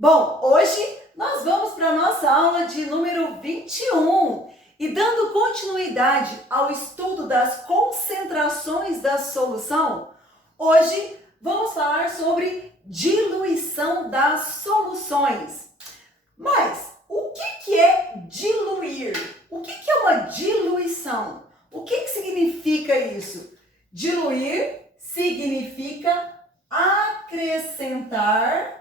Bom, hoje nós vamos para a nossa aula de número 21 e dando continuidade ao estudo das concentrações da solução, hoje vamos falar sobre diluição das soluções. Mas o que é diluir? O que é uma diluição? O que significa isso? Diluir significa acrescentar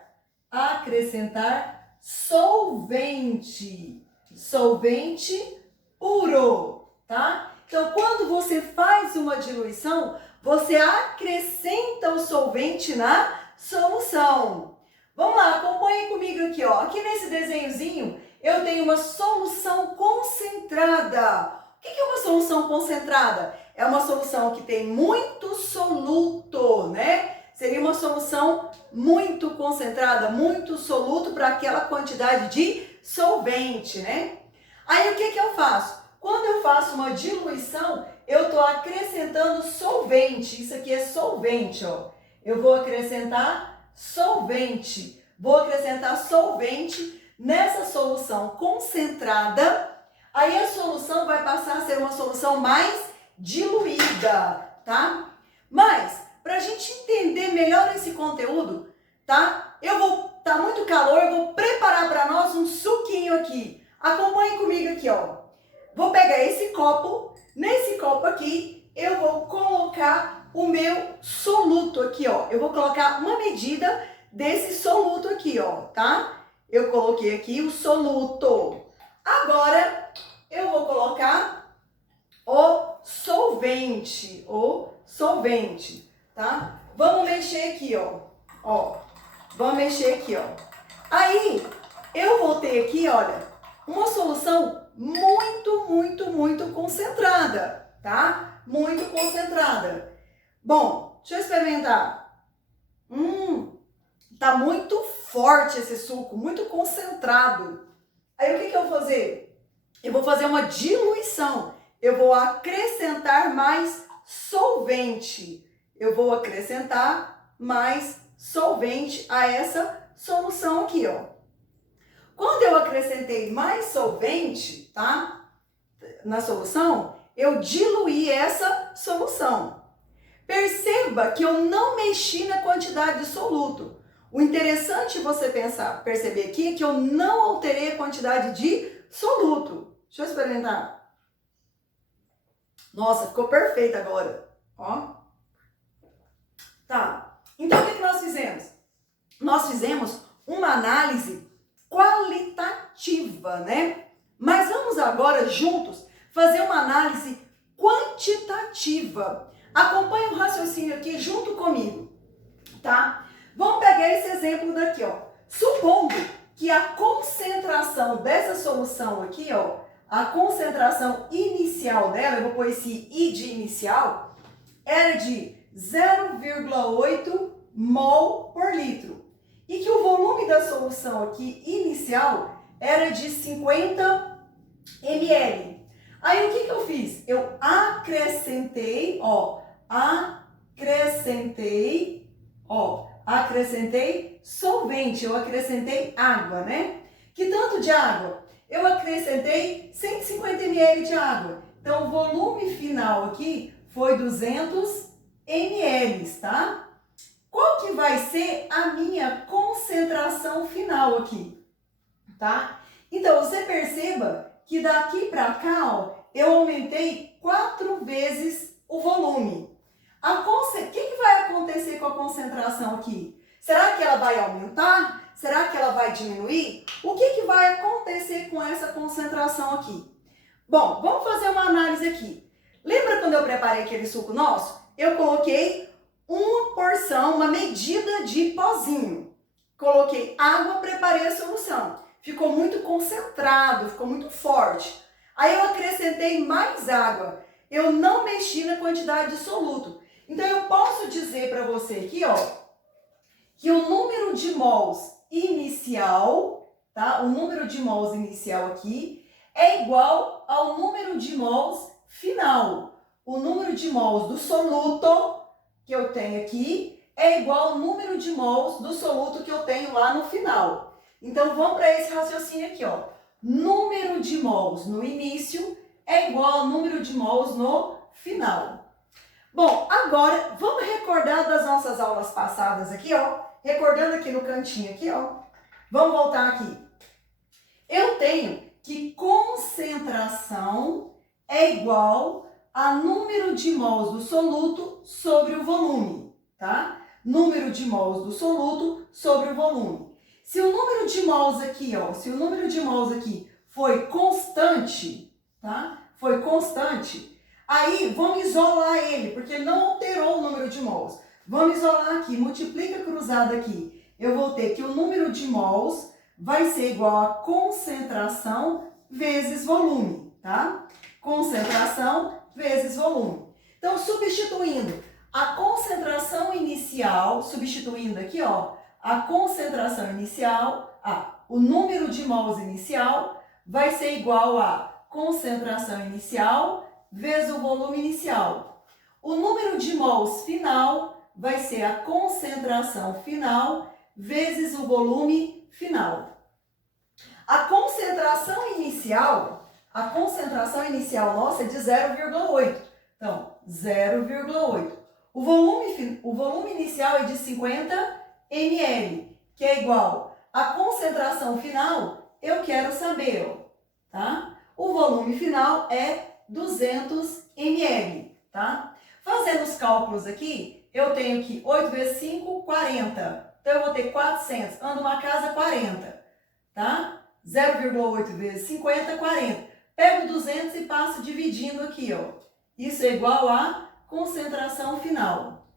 solvente puro, tá? Então, quando você faz uma diluição, você acrescenta o solvente na solução. Vamos lá, acompanhe comigo aqui, ó. Aqui nesse desenhozinho, eu tenho uma solução concentrada. O que é uma solução concentrada? É uma solução que tem muito soluto, né? Seria uma solução muito concentrada, muito soluto para aquela quantidade de solvente, né? Aí o que eu faço? Quando eu faço uma diluição, eu estou acrescentando solvente. Isso aqui é solvente, ó. Eu vou acrescentar solvente. Vou acrescentar solvente nessa solução concentrada. Aí a solução vai passar a ser uma solução mais diluída, tá? Mas para a gente entender melhor esse conteúdo, tá? Tá muito calor, eu vou preparar para nós um suquinho aqui. Acompanhe comigo aqui, ó. Vou pegar esse copo, nesse copo aqui, eu vou colocar o meu soluto aqui, ó. Eu vou colocar uma medida desse soluto aqui, ó, tá? Eu coloquei aqui o soluto. Agora, eu vou colocar o solvente, tá? Vamos mexer aqui, ó. Vamos mexer aqui, ó. Aí, eu vou ter aqui, olha, uma solução muito concentrada, tá? Muito concentrada. Bom, deixa eu experimentar. Tá muito forte esse suco, muito concentrado. Aí, o que eu vou fazer? Eu vou fazer uma diluição. Eu vou acrescentar mais solvente. Eu vou acrescentar mais solvente a essa solução aqui, ó. Quando eu acrescentei mais solvente, tá? Na solução, eu diluí essa solução. Perceba que eu não mexi na quantidade de soluto. O interessante você perceber aqui é que eu não alterei a quantidade de soluto. Deixa eu experimentar. Nossa, ficou perfeito agora, ó. Tá, então o que nós fizemos? Nós fizemos uma análise qualitativa, né? Mas vamos agora juntos fazer uma análise quantitativa. Acompanhe o raciocínio aqui junto comigo, tá? Vamos pegar esse exemplo daqui, ó. Supondo que a concentração dessa solução aqui, ó, a concentração inicial dela, eu vou pôr esse I de inicial, era de 0,8 mol por litro. E que o volume da solução aqui inicial era de 50 ml. Aí o que eu fiz? Eu acrescentei solvente, eu acrescentei água, né? Que tanto de água? Eu acrescentei 150 ml de água. Então, o volume final aqui foi 200 ml, tá? Qual que vai ser a minha concentração final aqui, tá? Então, você perceba que daqui para cá, ó, eu aumentei 4 vezes o volume. O que vai acontecer com a concentração aqui? Será que ela vai aumentar? Será que ela vai diminuir? O que vai acontecer com essa concentração aqui? Bom, vamos fazer uma análise aqui. Lembra quando eu preparei aquele suco nosso? Eu coloquei uma porção, uma medida de pozinho. Coloquei água, preparei a solução. Ficou muito concentrado, ficou muito forte. Aí eu acrescentei mais água. Eu não mexi na quantidade de soluto. Então eu posso dizer para você aqui, ó, que o número de mols inicial, tá? O número de mols inicial aqui é igual ao número de mols final. O número de mols do soluto que eu tenho aqui é igual ao número de mols do soluto que eu tenho lá no final. Então, vamos para esse raciocínio aqui, ó. Número de mols no início é igual ao número de mols no final. Bom, agora vamos recordar das nossas aulas passadas aqui, ó. Recordando aqui no cantinho aqui, ó. Vamos voltar aqui. Eu tenho que concentração é igual a número de mols do soluto sobre o volume, tá? Número de mols do soluto sobre o volume. Se o número de mols aqui, ó, se o número de mols aqui foi constante, tá? Foi constante, aí vamos isolar ele, porque ele não alterou o número de mols. Vamos isolar aqui, multiplica cruzado aqui. Eu vou ter que o número de mols vai ser igual a concentração vezes volume, tá? Concentração vezes volume. Então, substituindo a concentração inicial, substituindo aqui, ó, a concentração inicial, o número de mols inicial vai ser igual a concentração inicial vezes o volume inicial. O número de mols final vai ser a concentração final vezes o volume final. A concentração inicial nossa é de 0,8. Então, 0,8. O volume inicial é de 50 ml, que é igual à concentração final, eu quero saber, ó, tá? O volume final é 200 ml, tá? Fazendo os cálculos aqui, eu tenho que 8 vezes 5, 40. Então, eu vou ter 400. Ando uma casa, 40, tá? 0,8 vezes 50, 40. Pego 200 e passo dividindo aqui, ó. Isso é igual a concentração final.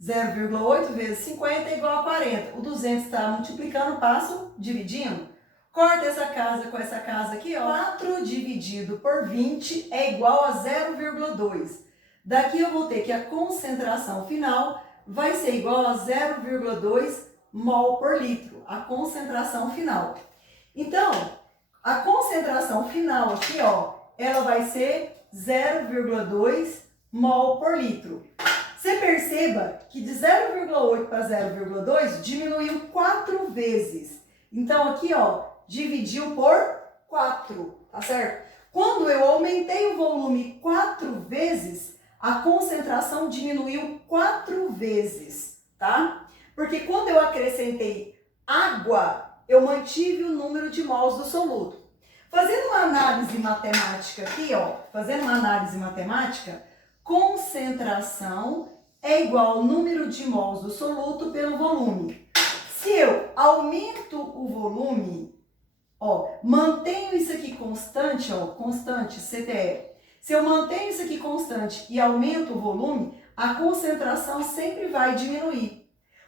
0,8 vezes 50 é igual a 40. O 200 está multiplicando, passo dividindo. Corta essa casa com essa casa aqui, ó. 4 dividido por 20 é igual a 0,2. Daqui eu vou ter que a concentração final vai ser igual a 0,2 mol por litro. A concentração final. Então, a concentração final aqui, ó, ela vai ser 0,2 mol por litro. Você perceba que de 0,8 para 0,2 diminuiu 4 vezes. Então, aqui, ó, dividiu por 4, tá certo? Quando eu aumentei o volume 4 vezes, a concentração diminuiu 4 vezes, tá? Porque quando eu acrescentei água, eu mantive o número de mols do soluto. Fazendo uma análise matemática aqui, ó, concentração é igual ao número de mols do soluto pelo volume. Se eu aumento o volume, ó, mantenho isso aqui constante, ó, constante, CTE. Se eu mantenho isso aqui constante e aumento o volume, a concentração sempre vai diminuir.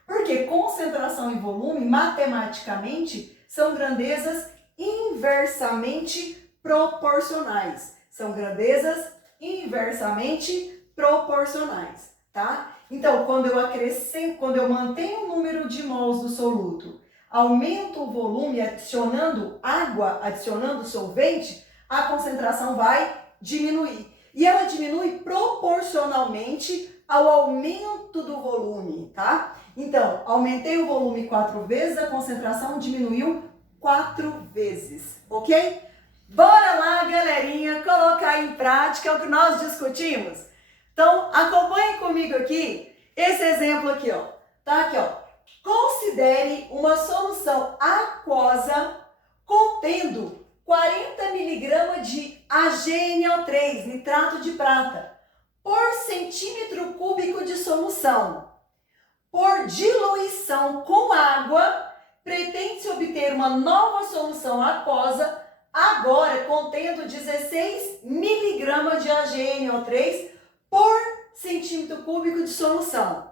Porque concentração e volume, matematicamente, são grandezas inversamente proporcionais. São grandezas inversamente proporcionais, tá? Então, quando eu mantenho o número de mols do soluto, aumento o volume adicionando água, adicionando solvente, a concentração vai diminuir. E ela diminui proporcionalmente ao aumento do volume, tá? Então, aumentei o volume 4 vezes, a concentração diminuiu 4 vezes, ok? Bora lá, galerinha, colocar em prática o que nós discutimos? Então, acompanhe comigo aqui esse exemplo aqui, ó. Tá aqui, ó. Considere uma solução aquosa contendo 40 mg de AgNO3, nitrato de prata, por centímetro cúbico de solução. Por diluição com água, pretende-se obter uma nova solução aquosa, agora contendo 16 mg de AgNO3 por centímetro cúbico de solução.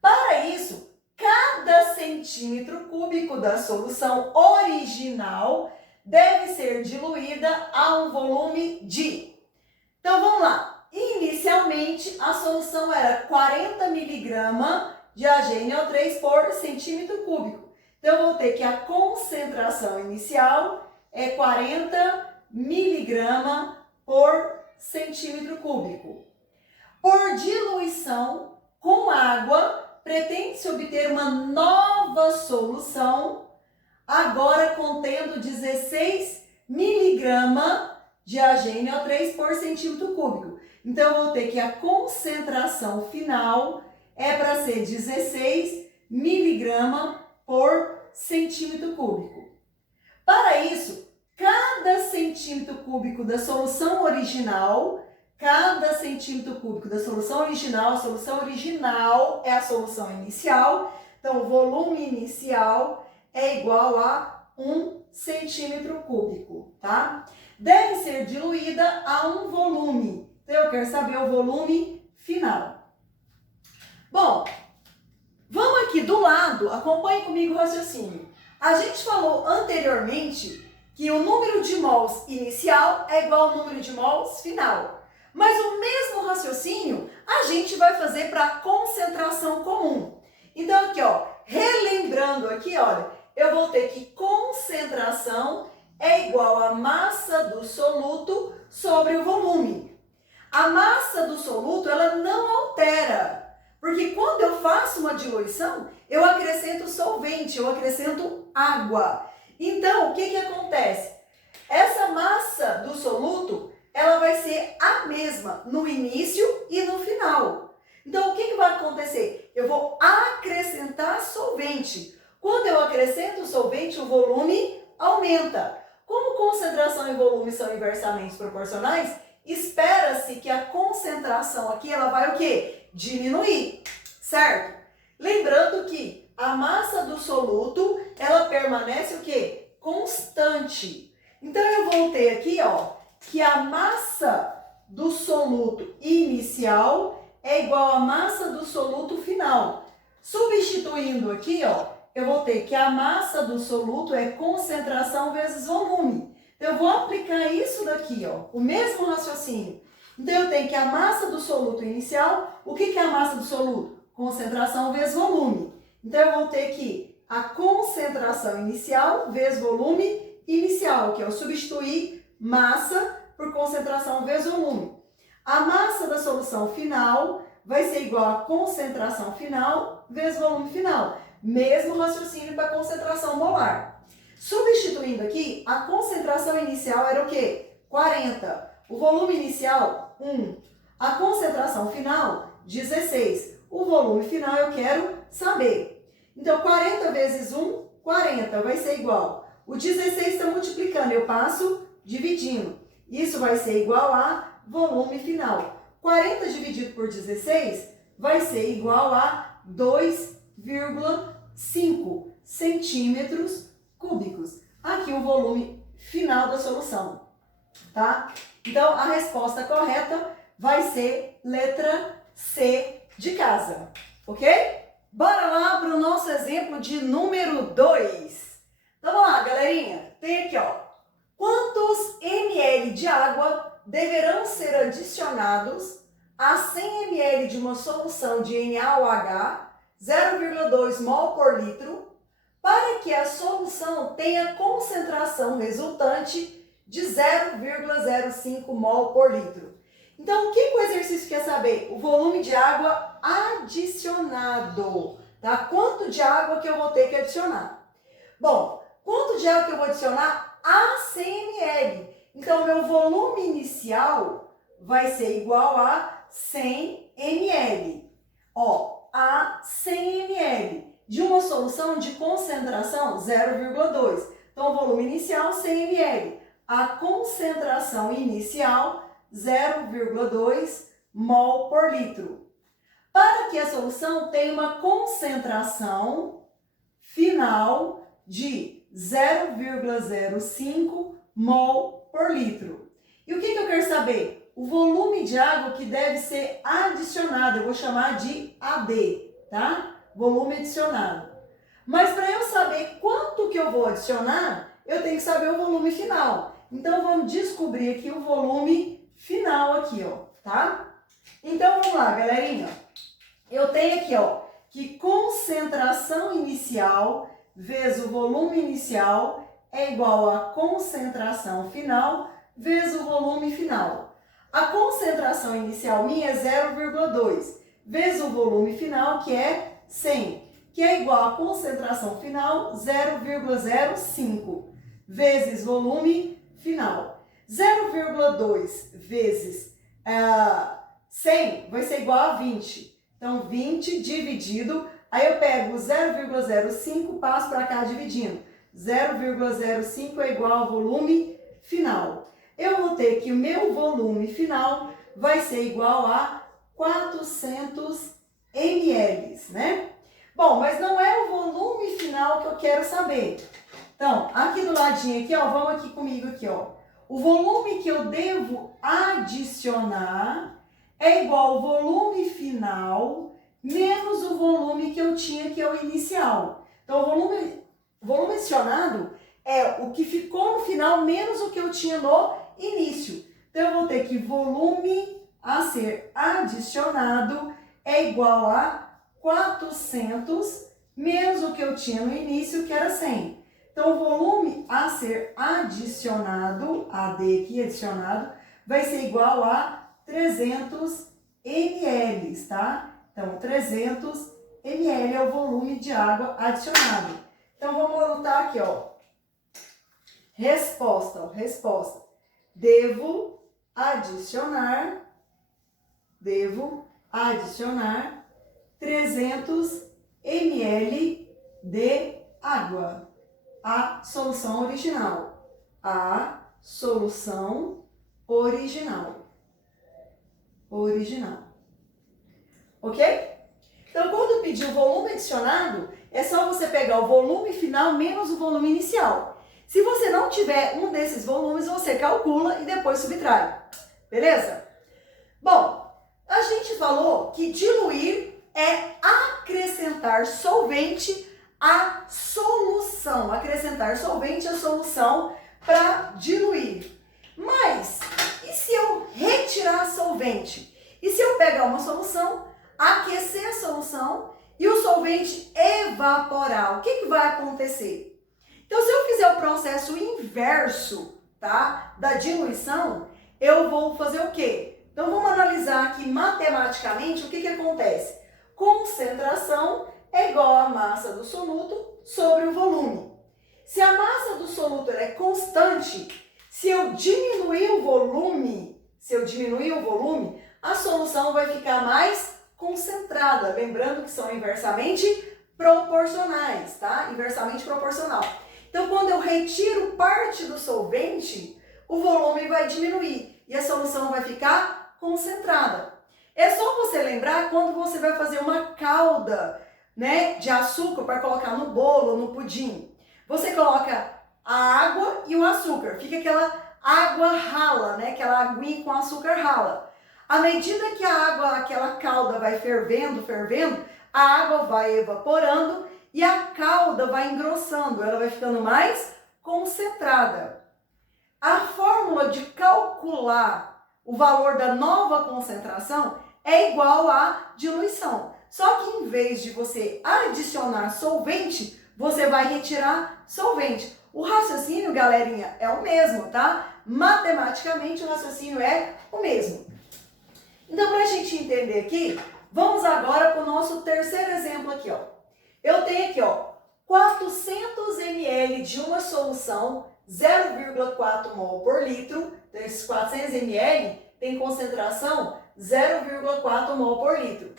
Para isso, cada centímetro cúbico da solução original deve ser diluída a um volume de... Então, vamos lá. Inicialmente, a solução era 40 mg de AgNO3 por centímetro cúbico. Então, eu vou ter que a concentração inicial é 40 mg por centímetro cúbico. Por diluição com água, pretende-se obter uma nova solução, agora contendo 16 miligrama de AgNO3 por centímetro cúbico. Então, eu vou ter que a concentração final é para ser 16 miligrama por centímetro cúbico. Para isso, cada centímetro cúbico da solução original, a solução original é a solução inicial, então o volume inicial é igual a 1 centímetro cúbico, tá? Deve ser diluída a um volume, então eu quero saber o volume final. Bom, vamos aqui do lado, acompanhe comigo o raciocínio. A gente falou anteriormente que o número de mols inicial é igual ao número de mols final. Mas o mesmo raciocínio a gente vai fazer para a concentração comum. Então aqui, ó, relembrando aqui, olha, eu vou ter que concentração é igual a massa do soluto sobre o volume. A massa do soluto, ela não altera, porque quando eu faço uma diluição, eu acrescento solvente, eu acrescento água. Então, o que acontece? Essa massa do soluto, ela vai ser a mesma no início e no final. Então, o que vai acontecer? Eu vou acrescentar solvente. Quando eu acrescento solvente, o volume aumenta. Como concentração e volume são inversamente proporcionais, espera-se que a concentração aqui, ela vai o quê? Diminuir, certo? Lembrando que a massa do soluto, ela permanece o quê? Constante. Então, eu vou ter aqui, ó, que a massa do soluto inicial é igual à massa do soluto final. Substituindo aqui, ó, eu vou ter que a massa do soluto é concentração vezes volume. Então, eu vou aplicar isso daqui, ó, o mesmo raciocínio. Então, eu tenho que a massa do soluto inicial, o que é a massa do soluto? Concentração vezes volume. Então, eu vou ter que a concentração inicial vezes volume inicial, que é o substituir massa por concentração vezes volume. A massa da solução final vai ser igual a concentração final vezes volume final. Mesmo raciocínio para concentração molar. Substituindo aqui, a concentração inicial era o quê? 40. O volume inicial, 1. A concentração final, 16. O volume final eu quero saber. Então, 40 vezes 1, 40, vai ser igual. O 16 está multiplicando, eu passo dividindo. Isso vai ser igual a volume final. 40 dividido por 16 vai ser igual a 2,5 centímetros cúbicos. Aqui o volume final da solução, tá? Então, a resposta correta vai ser letra C de casa, ok? Bora lá para o nosso exemplo de número 2. Então, vamos lá, galerinha. Tem aqui, ó. Quantos ml de água deverão ser adicionados a 100 ml de uma solução de NaOH, 0,2 mol por litro, para que a solução tenha concentração resultante de 0,05 mol por litro? Então, o que o exercício quer saber? O volume de água adicionado, tá? Quanto de água que eu vou ter que adicionar? Bom, quanto de água que eu vou adicionar a 100 ml? Então, meu volume inicial vai ser igual a 100 ml. Ó, a 100 ml de uma solução de concentração 0,2. Então, o volume inicial 100 ml. A concentração inicial 0,2 mol por litro. Para que a solução tenha uma concentração final de 0,05 mol por litro. E o que eu quero saber? O volume de água que deve ser adicionado, eu vou chamar de AD, tá? Volume adicionado. Mas para eu saber quanto que eu vou adicionar, eu tenho que saber o volume final. Então, vamos descobrir aqui o volume final aqui, ó, tá? Então, vamos lá, galerinha. Eu tenho aqui, ó, que concentração inicial vezes o volume inicial é igual a concentração final vezes o volume final. A concentração inicial minha é 0,2 vezes o volume final, que é 100. que é igual à concentração final 0,05 vezes volume final. 0,2 vezes 100 vai ser igual a 20. Então, 20 dividido, aí eu pego 0,05, passo para cá dividindo. 0,05 é igual ao volume final. Eu vou ter que o meu volume final vai ser igual a 400 ml, né? Bom, mas não é o volume final que eu quero saber. Então, aqui do ladinho aqui, ó, vamos aqui comigo aqui, ó. O volume que eu devo adicionar é igual ao volume final menos o volume que eu tinha, que é o inicial. Então, o volume adicionado é o que ficou no final menos o que eu tinha no início. Então, eu vou ter que volume a ser adicionado é igual a 400 menos o que eu tinha no início, que era 100. Então, o volume a ser adicionado, AD aqui adicionado, vai ser igual a 300 ml, tá? Então, 300 ml é o volume de água adicionado. Então, vamos anotar aqui, ó. Resposta, ó, resposta. Devo adicionar 300 ml de água. A solução original. A solução original. Ok? Então, quando pedir o volume adicionado, é só você pegar o volume final menos o volume inicial. Se você não tiver um desses volumes, você calcula e depois subtrai. Beleza? Bom, a gente falou que diluir é acrescentar solvente à solução. Acrescentar solvente à solução para diluir. Mas, e se eu retirar solvente? E se eu pegar uma solução, aquecer a solução e o solvente evaporar? O que vai acontecer? Então, se eu fizer o processo inverso, tá, da diluição, eu vou fazer o quê? Então, vamos analisar aqui matematicamente o que acontece. Concentração é igual à massa do soluto sobre o volume. Se a massa do soluto é constante, se eu diminuir o volume, a solução vai ficar mais concentrada. Lembrando que são inversamente proporcionais, tá? Inversamente proporcional. Então, quando eu retiro parte do solvente, o volume vai diminuir e a solução vai ficar concentrada. É só você lembrar quando você vai fazer uma calda, né, de açúcar para colocar no bolo, no pudim. Você coloca a água e o açúcar, fica aquela água rala, né, aquela aguinha com açúcar rala. À medida que a água, aquela calda vai fervendo, a água vai evaporando e a calda vai engrossando, ela vai ficando mais concentrada. A fórmula de calcular o valor da nova concentração é igual à diluição. Só que em vez de você adicionar solvente, você vai retirar solvente. O raciocínio, galerinha, é o mesmo, tá? Matematicamente, o raciocínio é o mesmo. Então, para a gente entender aqui, vamos agora para o nosso terceiro exemplo aqui, ó. Eu tenho aqui, ó, 400 ml de uma solução 0,4 mol por litro. Então, esses 400 ml tem concentração 0,4 mol por litro.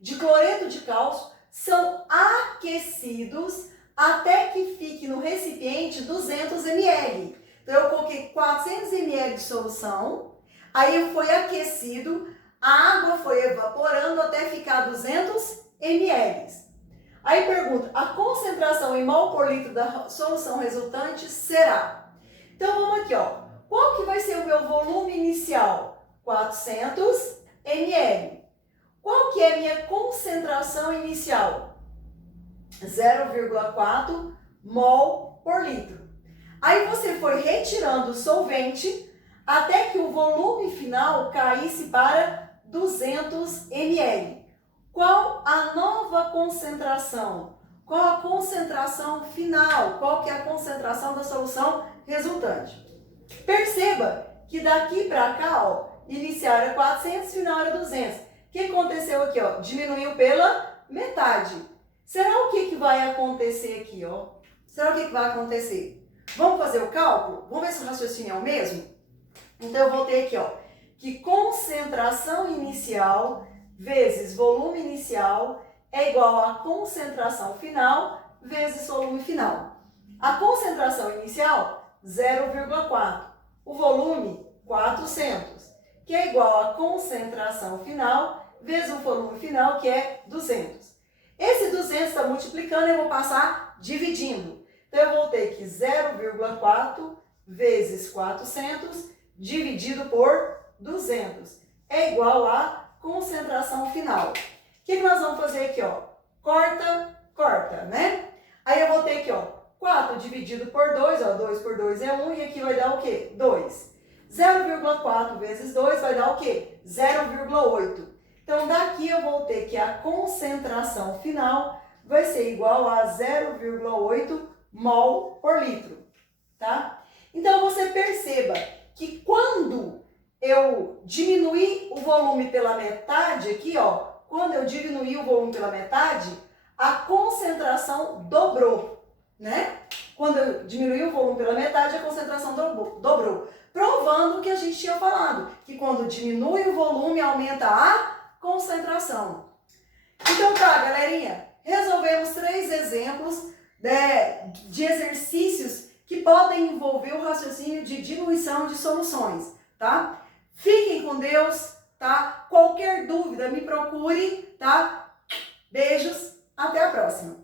De cloreto de cálcio são aquecidos até que fique no recipiente 200 ml. Então, eu coloquei 400 ml de solução, aí foi aquecido, a água foi evaporando até ficar 200 ml. Aí pergunta, a concentração em mol por litro da solução resultante será? Então, vamos aqui, ó. Qual que vai ser o meu volume inicial? 400 ml. Qual que é a minha concentração inicial? 0,4 mol por litro. Aí você foi retirando o solvente até que o volume final caísse para 200 ml. Qual a nova concentração? Qual a concentração final? Qual que é a concentração da solução resultante? Perceba que daqui para cá, ó, inicial era 400, final era 200. O que aconteceu aqui? Ó? Diminuiu pela metade. Será o que vai acontecer aqui, ó? Será o que vai acontecer? Vamos fazer o cálculo? Vamos ver se o raciocínio é o mesmo? Então, eu vou ter aqui, ó, que concentração inicial vezes volume inicial é igual a concentração final vezes volume final. A concentração inicial, 0,4. O volume, 400, que é igual a concentração final vezes o volume final, que é 200. Esse 200 está multiplicando e eu vou passar dividindo. Então, eu vou ter que 0,4 vezes 400 dividido por 200 é igual a concentração final. O que nós vamos fazer aqui, ó? Corta, corta, né? Aí eu vou ter aqui, ó, 4 dividido por 2, ó, 2 por 2 é 1, e aqui vai dar o quê? 2. 0,4 vezes 2 vai dar o quê? 0,8. Então, daqui eu vou ter que a concentração final vai ser igual a 0,8 mol por litro, tá? Então, você perceba que quando eu diminuir o volume pela metade aqui, ó, quando eu diminuir o volume pela metade, a concentração dobrou, né? Quando eu diminuir o volume pela metade, a concentração dobrou. Provando o que a gente tinha falado, que quando diminui o volume, aumenta a concentração. Então tá, galerinha, resolvemos 3 exemplos de exercícios que podem envolver o raciocínio de diluição de soluções, tá? Fiquem com Deus, tá? Qualquer dúvida, me procure, tá? Beijos, até a próxima!